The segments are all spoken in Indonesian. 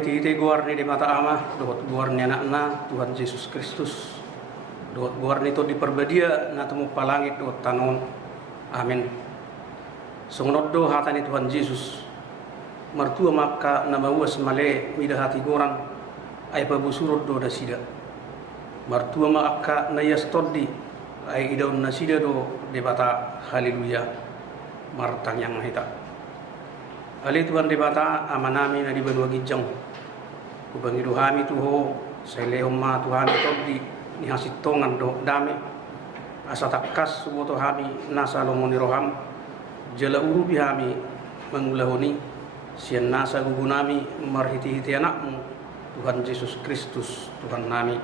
marhiti guarni di mata ama, dohot guarni anakna Tuhan Yesus Kristus. Dohot guarni itu diperbadia na temu palangit dohot tanon. Amin. Sungoddo hatani Tuhan Yesus. Martua maka namawas male mida hati goran ay pabusurod do dasida. Martua maka nayas toddi ay idaw nasida do debata haleluya. Martang yang mahita. Ali Tuhan debata amanami na di benua gijang. Kubangidu hami tuho sa lehoma Tuhan toddi ni hasitongan do dami. Asa takas suboto hami nasa lomoni roham. Jala urubi hami mengulahoni sian nasa gugunami marhiti-hiti anakmu Tuhan Yesus Kristus Tuhan nami.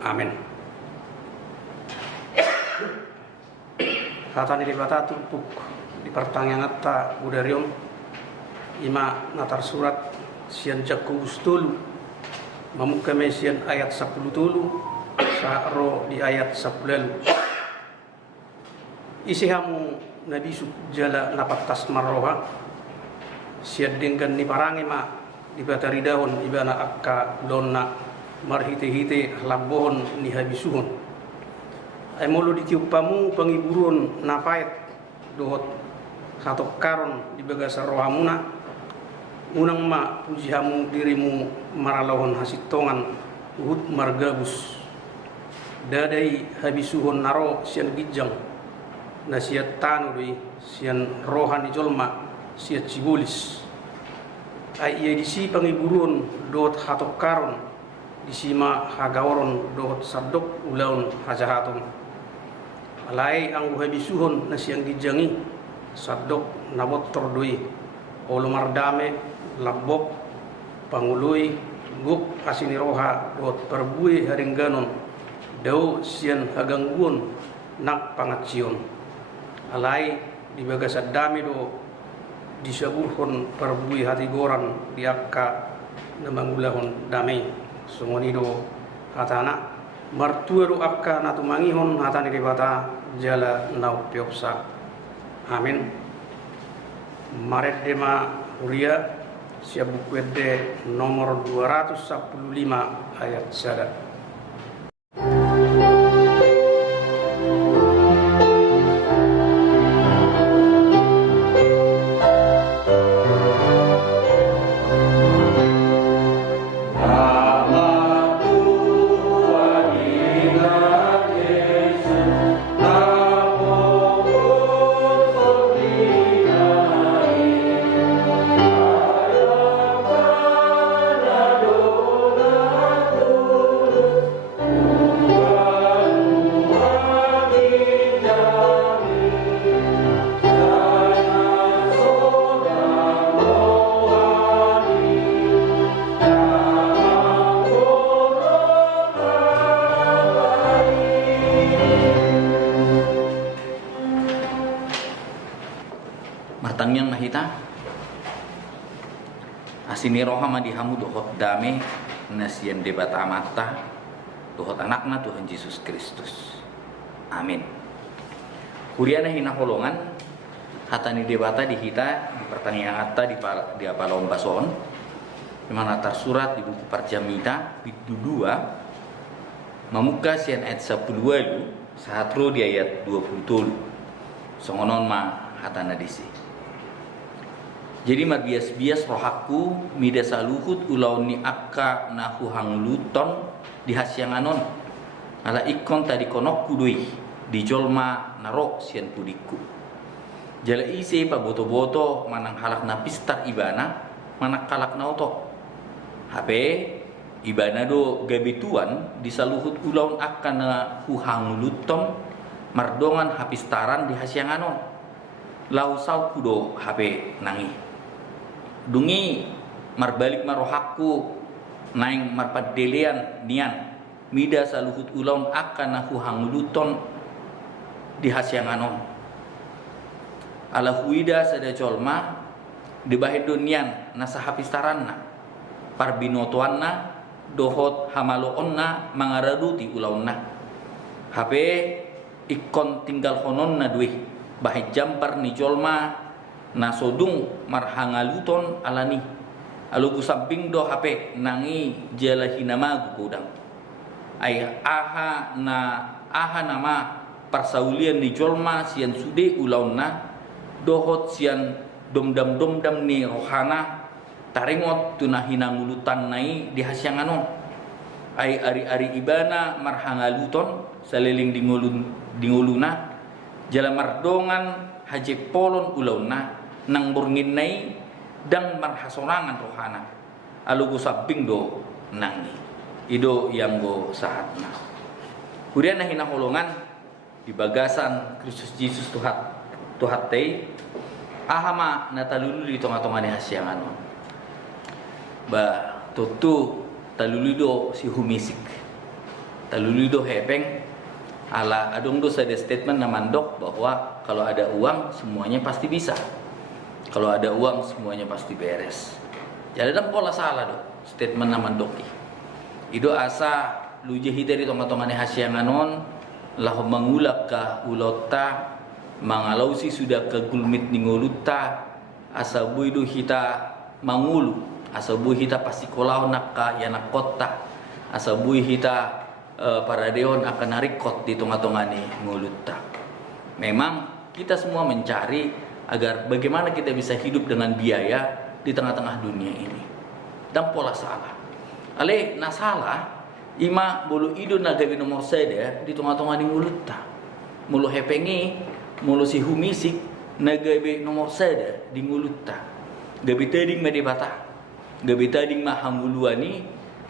Amin. Hatani debata tupuk di pertanyaan atta budarium ima natar surat sian jakku ustulu mamukame sian ayat 10 tulu sa'ro di ayat 10 isihamu nabi jala napatas marroha sian dengan ni parangi ma di batari daun ibana akka donna marhite-hite labohon ni habisuhon ay molo ditiupamu pangiburun napait dohot hatok karon di bagasa rohamuna unang ma pujihamu dirimu maralahon hasitongan uhud margabus dadai habisuhon naro sian gijang na siat tanu doi sian rohan di jolma siat cibulis ay iya disi pangiburun dot hatok karon disima hagawaron dot sadok ulaun hajahaton alai anggu habisuhon na siang gijangi sadok nabotor doi olo mardame labok pangului guk asini roha dot perbui haringganon dau sian hagangguon nak pangacion alai di bagasad dami do disabuhon perbui hati goran diakka namangulahon damai sungoni do hatana martua do akka natumangihon hatani debata jala nau piopsa. Amin. Maret dema Huria siap buku nomor 215 ayat 1. Martangyang mahita asini rohama dihamu dohot dame nasian debat amata dohot anakna Tuhan Yesus Kristus. Amin. Kuriana hina holongan hatani debata dihita di pertanian atta di apalom bason dimana tersurat di buku Parjamita bidu 2 mamuka sian ayat 10 sahatro di ayat 20 songonon ma hatana disi. Jadi marbias-bias rohaku mida saluhut ulauni akka nahu hangluton di hasyanganon ala ikon tadi konokku dui di jolma narok sian pudiku jala ise pa boto-boto manang halak na pistar ibana manak kalak na oto hape ibana do gabituan di saluhut ulaun akka nahu hangluton mardongan hapistaran di hasyanganon lau sau kudo hape nangi dungi marbalik marohaku naing marpadelean nian mida saluhut ulaun akan nahu hangluton di hasyanganon ala huida sada colma di bahedonian nasa hapistaranna parbinotoanna dohot hamaloonna mangaraduti ulaunna hape ikon tinggal hononna duih bahai jampar ni colma nasodung marhangaluton alani Alugu samping do hape nangi jela hinama gudang. Ai aha nama persaulian di jolma sian sude ulauna dohot sian domdam ni rohana taringot tuna hinangulutan nai di hasyanganon. Ai ari ibana marhangaluton saliling dinguluna jala mardongan haje polon ulauna nang burngin nai dan marhasonangan rohana alugu sabbing do nangi ido yang go sahatna kuriana hina holongan di bagasan Kristus Yesus Tuhat tei ahama natalulu di tonga-tongane hasyangan ba tutu talulu do si humisik talulu do hepeng ala adong do ada statement namandok bahwa kalau ada uang semuanya pasti bisa. Kalau ada uang semuanya pasti beres. Jadi dan pola salah do statement naman doki. Ido asa luje hita di tonga-tongane hasyanganon lah mangulak ka ulota mangalausi sudah ke gulmit ningoluta asa buido hita mangulu asa bui hita pasti kolau nakka yana kota asa bui hita para deon akan narikot di tonga-tongane ngoluta. Memang kita semua mencari agar bagaimana kita bisa hidup dengan biaya di tengah-tengah dunia ini. Dan pola salah. Ale na salah ima bolu ido na gabi nomor seda di tengah-tengah ni nguluta. Mulu hepengi, mulu si humisik na gabi nomor seda di nguluta. Gabi tading medebata. Gabi tading mahanguluani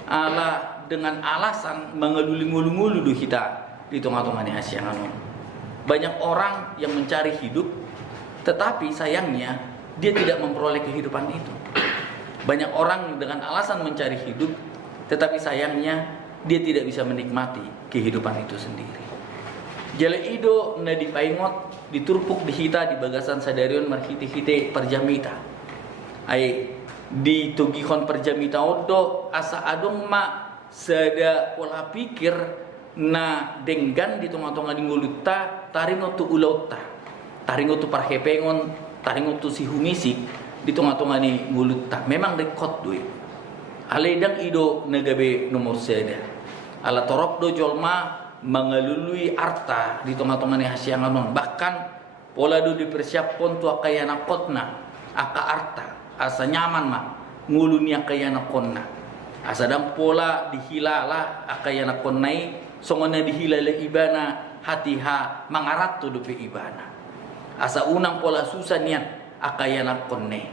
ala dengan alasan mengeluli-ngulu-ngulu do kita di tengah-tengah ni hasyanganon. Banyak orang yang mencari hidup tetapi sayangnya dia tidak memperoleh kehidupan itu. Banyak orang dengan alasan mencari hidup tetapi sayangnya dia tidak bisa menikmati kehidupan itu sendiri. Jala ido na dipaingot diturpuk dihita di bagasan sadarion marhiti-hite perjamita. Ai di tugihon perjamita odo asa adong ma sada pola pikir na denggan di tongah-tongah di nguluta taringot tu ulauta. Taringo tu parhepengon, taringo tu si humisik di tengah-tengah ni mulut tak memang rekod duit. Aledang ido negabe nomor seda. Ala torok do jolma mengelului arta di tengah-tengah ni hasyanganon. Bahkan pola do dipersiapkan tu akayana kotna, aka arta, asa nyaman mah nguluni akayana konna. Asa dang pola dihilala akayana konnai, songona dihilala ibana hatiha mangarat tu dupe ibana. Asa unang pola susah nian akayana konne.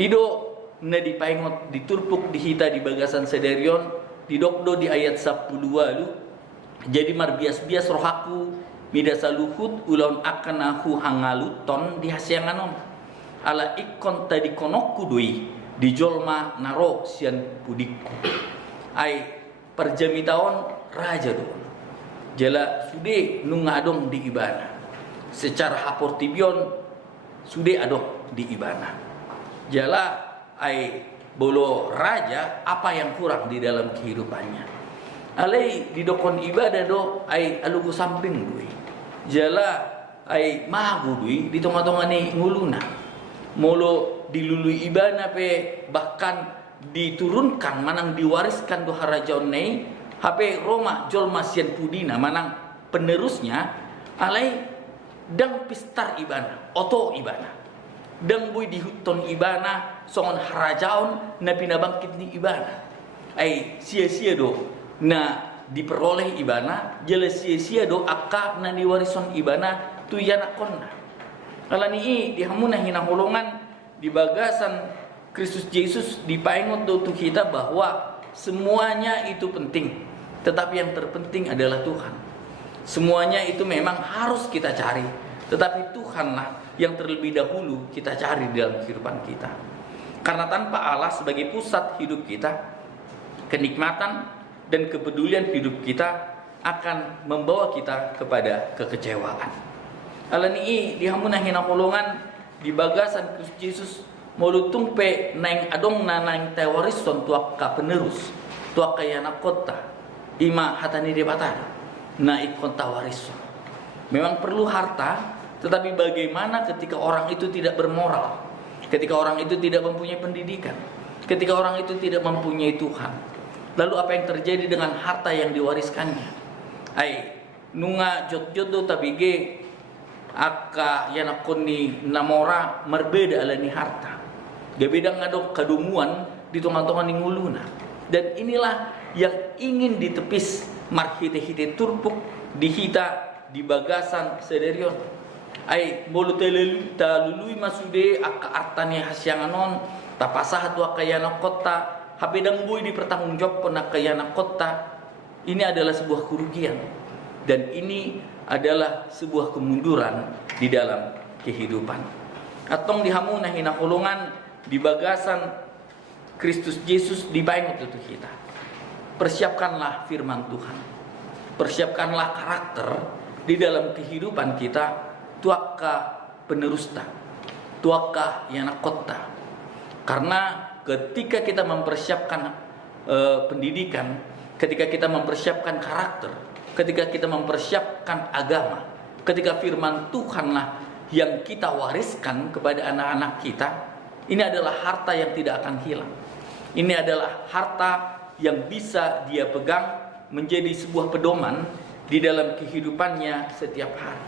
Ido na dipaingot diturpuk dihita di bagasan sederion didokdo di ayat 10 lu. Jadi marbias-bias rohaku midasa luhut ulaun akanahu hangaluton di hasyanganon. Ala ikon tadi konokku doi di jolma naro sian pudikku. Ai perjamitaon raja do. Jala sude nungadong di ibana. Secara haportibion sudah ada di ibana. Jala ai bolo raja apa yang kurang di dalam kehidupannya. Alai di dokon ibadah do ai alugu samping dui. Jala ai magu dui di tengah-tengah ni nguluna. Molo dilului ibana pe bahkan diturunkan manang diwariskan do harajaon nei hape Roma jol masian pudina manang penerusnya alai dang pistar ibana, oto ibana. Dang boy dihuton ibana, songon harajaon na pinabangkit ni ibana. Ay sia-sia do na diperoleh ibana, jala sia-sia do akka na diwarison ibana tu yana konna. Alani dihamuna hinahulungan di bagasan Kristus Yesus dipaingot do tu kita bahwa semuanya itu penting, tetapi yang terpenting adalah Tuhan. Semuanya itu memang harus kita cari, tetapi Tuhanlah yang terlebih dahulu kita cari dalam kehidupan kita. Karena tanpa Allah sebagai pusat hidup kita, kenikmatan dan kepedulian hidup kita akan membawa kita kepada kekecewaan. Alani dihamuna hinakulungan di bagasan Kristus Yesus molutung pe naing adong na naing tewarison tuak ka penerus, tuak kaya na kota, ima hatani debatana. Na ikon tawaris. Memang perlu harta, tetapi bagaimana ketika orang itu tidak bermoral, ketika orang itu tidak mempunyai pendidikan, ketika orang itu tidak mempunyai Tuhan, lalu apa yang terjadi dengan harta yang diwariskannya? Ai nunga jot-jot tabige aka yana koni namora merbeda alani harta. Gabeda ngadok kadumuan di tongan-tongan ning uluna. Dan inilah yang ingin ditepis marhite-hite turpuk dihita di bagasan sederion. Ai bolu talului masude aka artane hasyanganon tapasah tu akayana kota habedang boy dipertanggungjawabkan akayana kota. Ini adalah sebuah kerugian dan ini adalah sebuah kemunduran di dalam kehidupan. Atong dihamu nahina kolongan di bagasan Kristus Yesus dibaingot itu kita. Persiapkanlah firman Tuhan. Persiapkanlah karakter di dalam kehidupan kita, tuaka penerusta, tuaka yana kota. Karena ketika kita mempersiapkan pendidikan, ketika kita mempersiapkan karakter, ketika kita mempersiapkan agama, ketika firman Tuhanlah yang kita wariskan kepada anak-anak kita, ini adalah harta yang tidak akan hilang. Ini adalah harta yang bisa dia pegang menjadi sebuah pedoman di dalam kehidupannya setiap hari.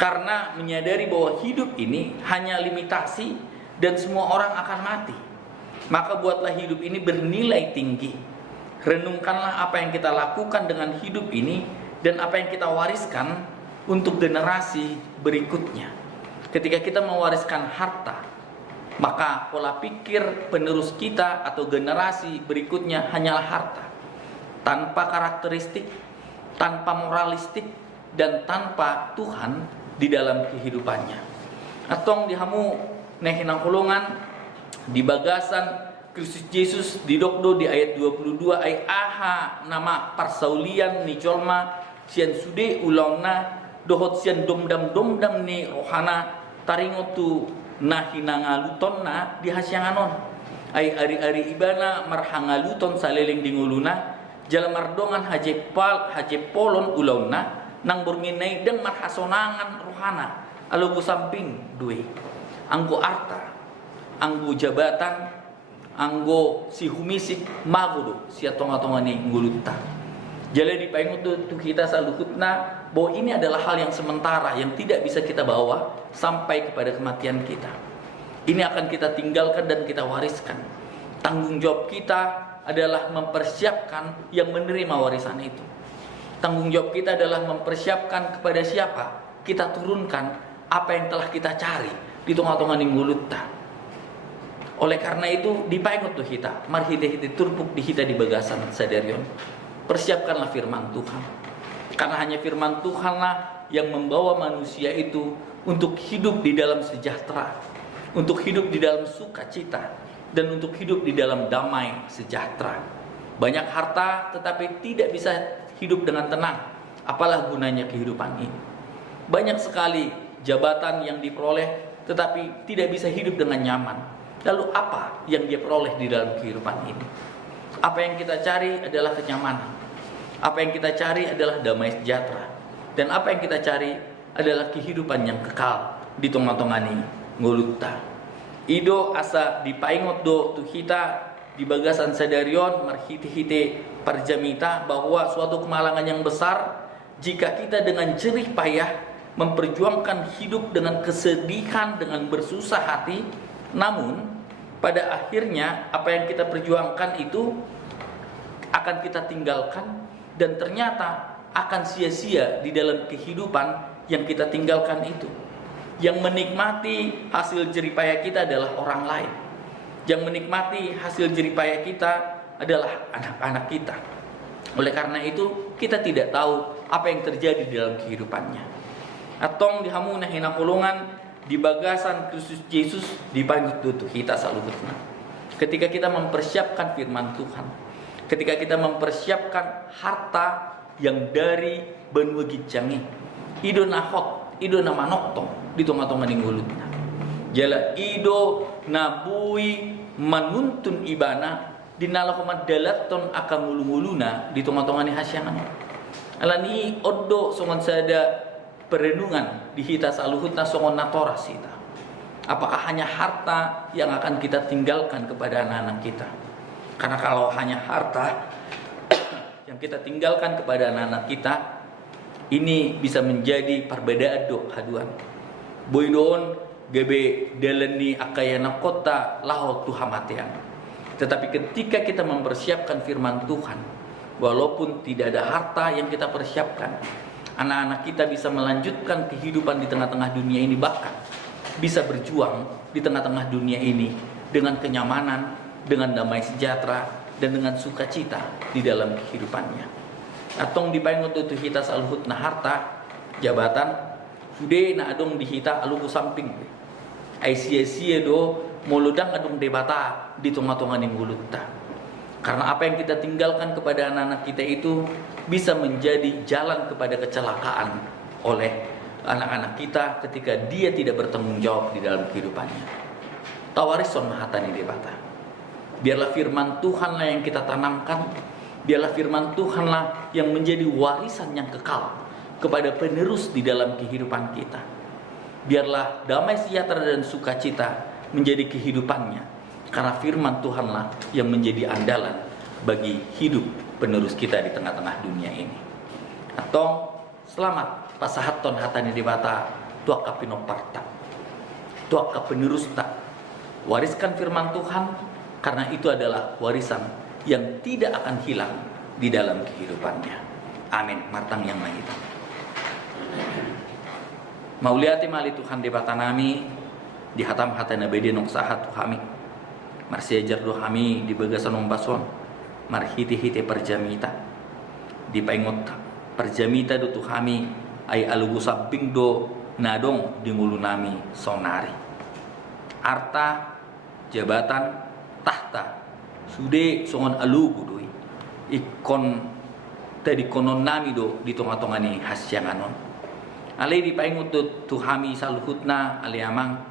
Karena menyadari bahwa hidup ini hanya limitasi dan semua orang akan mati. Maka buatlah hidup ini bernilai tinggi. Renungkanlah apa yang kita lakukan dengan hidup ini dan apa yang kita wariskan untuk generasi berikutnya. Ketika kita mewariskan harta, maka pola pikir penerus kita atau generasi berikutnya hanyalah harta, tanpa karakteristik, tanpa moralistik, dan tanpa Tuhan di dalam kehidupannya. Atong dihamu nehinang kolongan di bagasan Kristus Yesus di dokdo di ayat 22 ay aha nama parsaulian ni colma sian sude ulauna dohot sian domdam ni rohana taringotu nah hinangalutonna di hasyanganon ay ari-ari ibana marhangaluton saleleng dinguluna jala mardongan hajepolon ulauna nang bornginay dan marhasonangan rohana alugo samping duwe anggo arta anggo jabatan anggo si humisik magudo sia tonga-tonga ni ngulutta jala dipaingot tu kita saluhutna bahwa ini adalah hal yang sementara yang tidak bisa kita bawa sampai kepada kematian kita. Ini akan kita tinggalkan dan kita wariskan. Tanggung jawab kita adalah mempersiapkan yang menerima warisan itu. Tanggung jawab kita adalah mempersiapkan kepada siapa kita turunkan apa yang telah kita cari di tengah-tengah ninggulutta. Oleh karena itu dipaingot tuh kita, marhite-hite turpuk dihita di bagasan sadarion. Persiapkanlah firman Tuhan. Karena hanya firman Tuhanlah yang membawa manusia itu untuk hidup di dalam sejahtera, untuk hidup di dalam sukacita, dan untuk hidup di dalam damai sejahtera. Banyak harta tetapi tidak bisa hidup dengan tenang. Apalah gunanya kehidupan ini? Banyak sekali jabatan yang diperoleh tetapi tidak bisa hidup dengan nyaman. Lalu apa yang dia peroleh di dalam kehidupan ini? Apa yang kita cari adalah kenyamanan. Apa yang kita cari adalah damai sejahtera. Dan apa yang kita cari adalah kehidupan yang kekal di tongah-tongani ngulutta. Ido asa dipaingot do tu kita di bagasan sadarion marhite-hite parjamita bahwa suatu kemalangan yang besar jika kita dengan jerih payah memperjuangkan hidup dengan kesedihan, dengan bersusah hati, namun pada akhirnya apa yang kita perjuangkan itu akan kita tinggalkan dan ternyata akan sia-sia di dalam kehidupan yang kita tinggalkan itu. Yang menikmati hasil jeripaya kita adalah orang lain. Yang menikmati hasil jeripaya kita adalah anak-anak kita. Oleh karena itu kita tidak tahu apa yang terjadi di dalam kehidupannya. Atong dihamuna hinakulungan di bagasan Kristus Yesus dipanggil tuh kita salubutna. Ketika kita mempersiapkan firman Tuhan, ketika kita mempersiapkan harta yang dari benua gijangi, ido nahot, ido namanoktong di tongah-tongah ninggulutna. Jala ido nabui manuntun ibana dinalakomad dalaton akan ngulu-nguluna di tongah-tongah ni hasyangan. Alani oddo songon sada perenungan di hita saluhutna songon natoras ita. Apakah hanya harta yang akan kita tinggalkan kepada anak-anak kita? Karena kalau hanya harta yang kita tinggalkan kepada anak-anak kita, ini bisa menjadi perbedaan haduan. Boydon gebe deleni akayana kota lahol tuhamatian. Tetapi ketika kita mempersiapkan firman Tuhan, walaupun tidak ada harta yang kita persiapkan, anak-anak kita bisa melanjutkan kehidupan di tengah-tengah dunia ini, bahkan bisa berjuang di tengah-tengah dunia ini dengan kenyamanan, dengan damai sejahtera, dan dengan sukacita di dalam kehidupannya. Atong dipaingot itu kita saluhut na harta, jabatan, sude na adong dihita aluku samping. Ai sia-sia do molodang adong debata di tengah-tengah ni mulutta. Karena apa yang kita tinggalkan kepada anak-anak kita itu bisa menjadi jalan kepada kecelakaan oleh anak-anak kita ketika dia tidak bertanggung jawab di dalam kehidupannya. Tawarison mahatani debata. Biarlah firman Tuhanlah yang kita tanamkan, biarlah firman Tuhanlah yang menjadi warisan yang kekal kepada penerus di dalam kehidupan kita. Biarlah damai sejahtera dan sukacita menjadi kehidupannya, karena firman Tuhanlah yang menjadi andalan bagi hidup penerus kita di tengah-tengah dunia ini. Atau selamat pasahaton hatani debata tuaka pinoparta, tuaka penerus tak. Wariskan firman Tuhan, karena itu adalah warisan yang tidak akan hilang di dalam kehidupannya. Amin. Martang yang mahita. Mauliati mali Tuhan debata nami di hatam hatana bede nong sahat kami. Marsiajar do kami di bagasan nong bason. Marhiti-hiti perjamita. Di paingot perjamita do tu kami ay alugu sabbing do nadong di ngulu nami sonari. Arta, jabatan, tahta sude songon alugu doi ikon tadi konon nami do di tonga-tonga ni hasyanganon alai di paingut tu hami saluhutna ali amang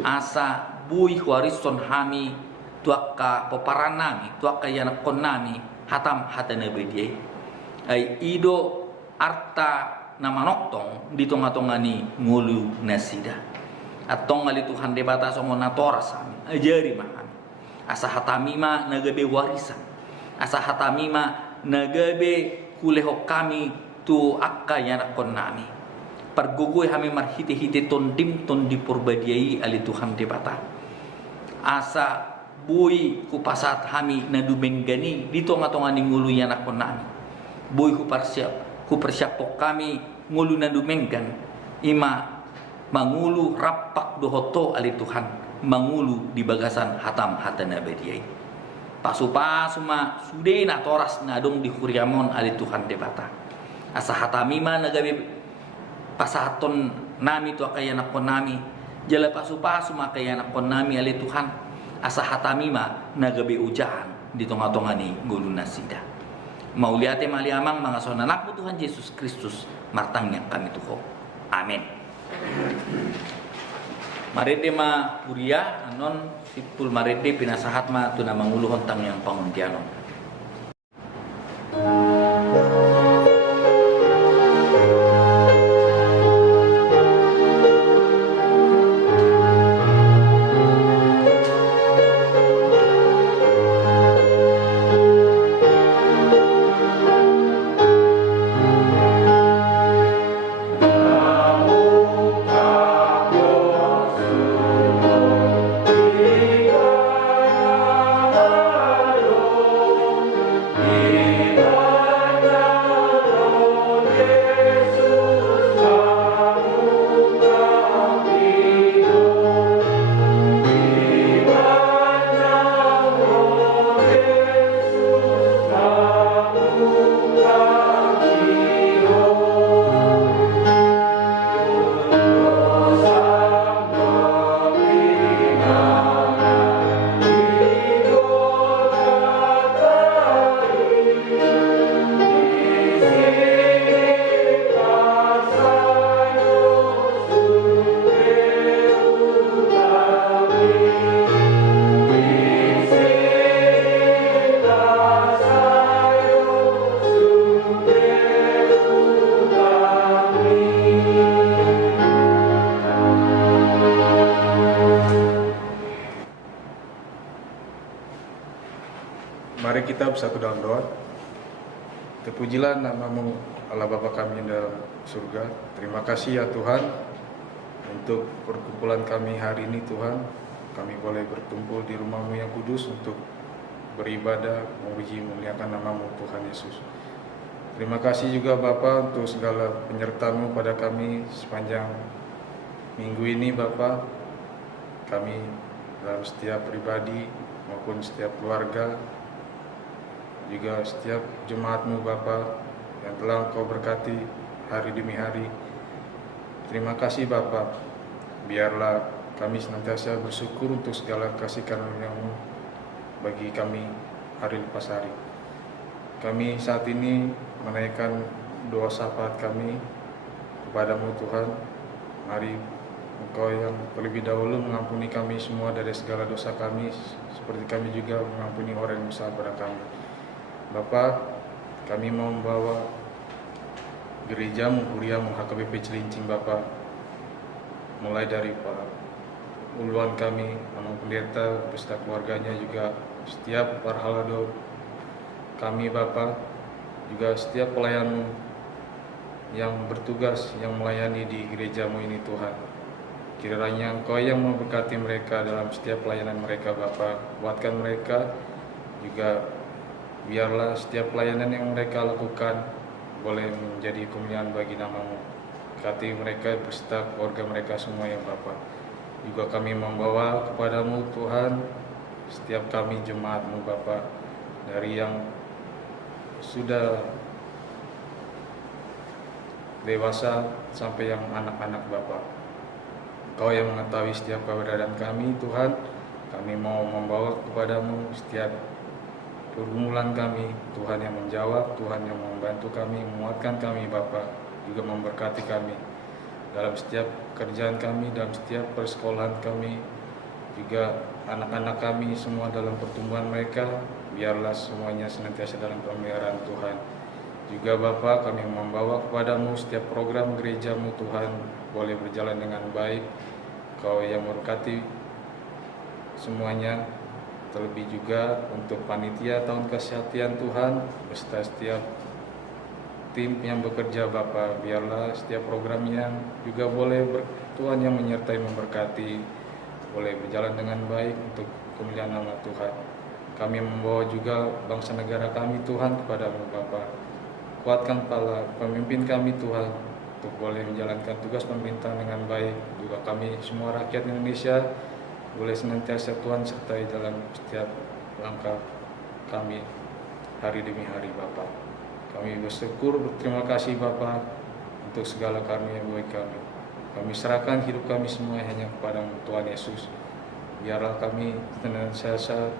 asa bui warison hami tuakka poparan nami tuakka yanakon nami hatam hatana bediai ai ido arta nama noktong di tonga-tonga ni ngulu nasida atong ali Tuhan debata songon natoras hami ajari mah asa hatamima nagabe warisan, asa hatamima nagabe kulehok kami tu akka yanakon nami. Pergugoy kami marhiti-hiti tondim tondi purbadiai ali Tuhan debata. Asa bui kupasat kami nadumenggani di tonga-tonga ni ngulu yanakon nami. Bui kupersiapok kami ngulu nadumenggan ima mangulu rapak dohoto ali Tuhan. Mangulu di bagasan hatam hatana bediai. Pasu-pasu ma sude na toras nadong di kuriamon ali Tuhan debata. Asa hatamima nagabe pasahaton nami tu akayanakon nami. Jala pasu-pasu ma akayanakon nami ali Tuhan. Asa hatamima nagabe ujahan di tonga-tonga ni gulu nasida. Mauliate mali amang mga sonanakmu Tuhan Yesus Kristus martangnya kami tuho. Amin. Marede ma kuria anon sipul marede pinasahat ma tuna mangulu hontang yang panguntianon. kita bersatu dalam doa. Terpujilah nama-Mu Allah Bapa kami yang dalam surga. Terima kasih ya Tuhan untuk perkumpulan kami hari ini Tuhan. Kami boleh berkumpul di rumah-Mu yang kudus untuk beribadah, memuji, memuliakan nama-Mu Tuhan Yesus. Terima kasih juga Bapa untuk segala penyertaan-Mu pada kami sepanjang minggu ini Bapa. Kami dalam setiap pribadi maupun setiap keluarga, juga setiap jemaat-Mu Bapa yang telah Engkau berkati hari demi hari. Terima kasih Bapa. Biarlah kami senantiasa bersyukur untuk segala kasih karunia-Mu bagi kami hari lepas hari. Kami saat ini menaikkan doa syafaat kami kepadamu Tuhan. Mari Engkau yang terlebih dahulu mengampuni kami semua dari segala dosa kami, seperti kami juga mengampuni orang yang bersalah pada kami. Bapa, kami mau membawa gereja-Mu, Kuria-Mu, HKBP Cilincing Bapa, mulai dari para uluan kami, nama pendeta, beserta keluarganya, juga setiap para halado kami Bapa, juga setiap pelayan yang bertugas, yang melayani di gereja-Mu ini Tuhan. Kiranya Engkau yang memberkati mereka dalam setiap pelayanan mereka Bapa. Kuatkan mereka, juga biarlah setiap pelayanan yang mereka lakukan boleh menjadi kemuliaan bagi nama-Mu. Berkati mereka beserta keluarga mereka semua ya Bapa. Juga kami membawa kepadamu Tuhan setiap kami jemaat-Mu Bapa, dari yang sudah dewasa sampai yang anak-anak Bapa. Kau yang mengetahui setiap keberadaan kami Tuhan. Kami mau membawa kepadamu setiap pergumulan kami, Tuhan yang menjawab, Tuhan yang membantu kami, menguatkan kami Bapa, juga memberkati kami dalam setiap kerjaan kami, dalam setiap persekolahan kami, juga anak-anak kami semua dalam pertumbuhan mereka. Biarlah semuanya senantiasa dalam pemeliharaan Tuhan. Juga Bapa, kami membawa kepadamu setiap program gereja-Mu Tuhan boleh berjalan dengan baik. Kau yang memberkati semuanya, terlebih juga untuk panitia tahun kesehatan Tuhan beserta setiap tim yang bekerja Bapa. Biarlah setiap programnya juga boleh Tuhan yang menyertai, memberkati, boleh berjalan dengan baik untuk kemuliaan nama Tuhan. Kami membawa juga bangsa negara kami Tuhan kepadamu Bapa. Kuatkan para pemimpin kami Tuhan untuk boleh menjalankan tugas pemerintahan dengan baik. Juga kami semua rakyat Indonesia boleh senantiasa Tuhan sertai dalam setiap langkah kami hari demi hari Bapa. Kami bersyukur, berterima kasih Bapa untuk segala karunia bagi kami. Kami serahkan hidup kami semua hanya kepada Tuhan Yesus. Biarlah kami senantiasa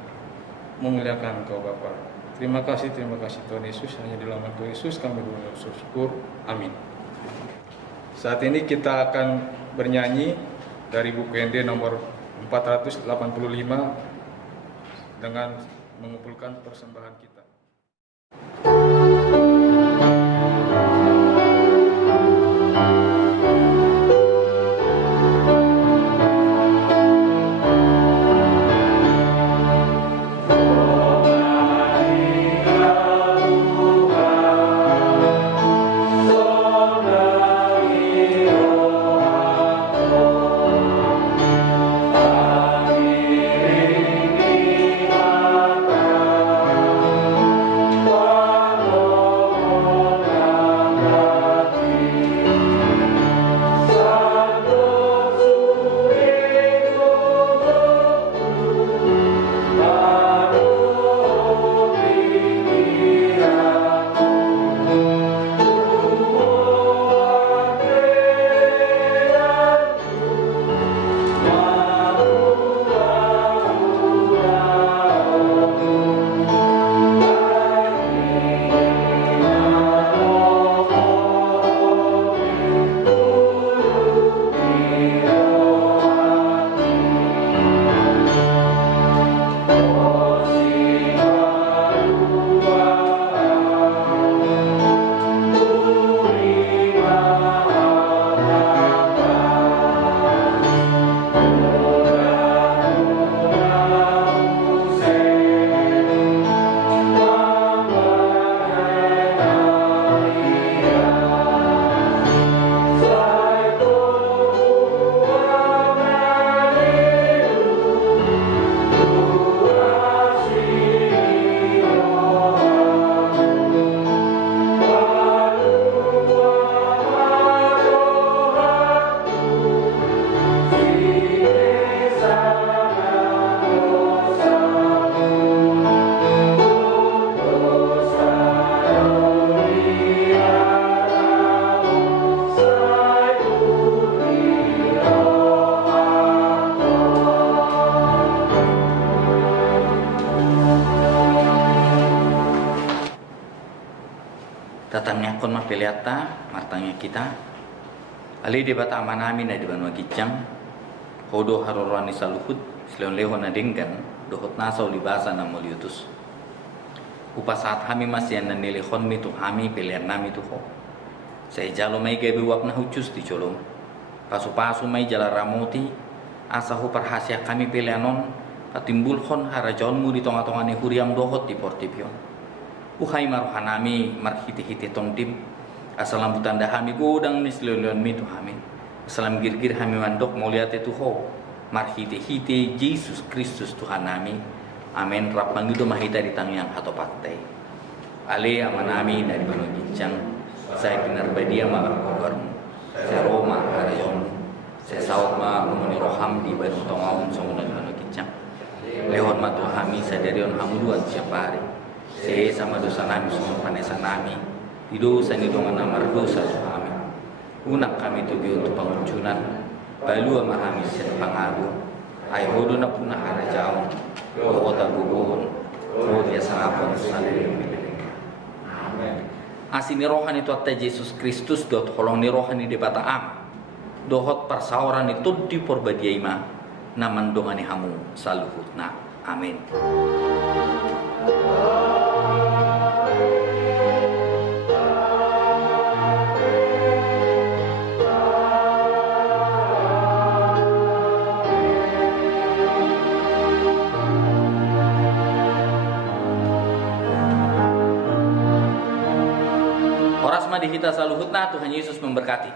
memuliakan Engkau Bapa. Terima kasih Tuhan Yesus. Hanya di nama Tuhan Yesus kami bersyukur. Amin. Saat ini kita akan bernyanyi dari buku ND nomor 485 dengan mengumpulkan persembahan kita. seata martangnya kita ali debat amanami na di banua kicang hodo harorani saluhut seleon leho na denggan dohot nasau libasa na moliutus upasat hami masih na nilihon mi tu hami pilihan nami tu ho saya jalo mai gabe wap na hucus di colom pasu-pasu mai jala ramoti asahu perhasia kami pilihanon patimbul hon harajonmu di tonga-tongane huriam dohot di portipion uhai marohanami marhiti-hiti tongdim asalam butanda hami godang ni selon mi tu hami asalam girgir hami mandok moliate tu ho marhiti-hiti Yesus Kristus Tuhan nami amin rap mangido mahita di tangyang hato patte ale amanami dari banu gincang saya benar badia magarmu saya Roma harajon saya saut ma menguni roham di banu tongaun songunan banu gincang lehon matu hami sadarion hamuduan siapa hari saya sama dosa nami semua panesa nami di dosa ni dongan namar dosa kami unak kami tugi untuk penguncunan balu amahami sen pangaru ay hodo na punah harajaon kota gubun dia sarapon salih asini rohani tu atta Yesus Kristus dot holong ni rohani de bataam dohot persauran itu di porbadiaima naman dongani hamu saluhutna amin. Di kita saluhutna Tuhan Yesus memberkati.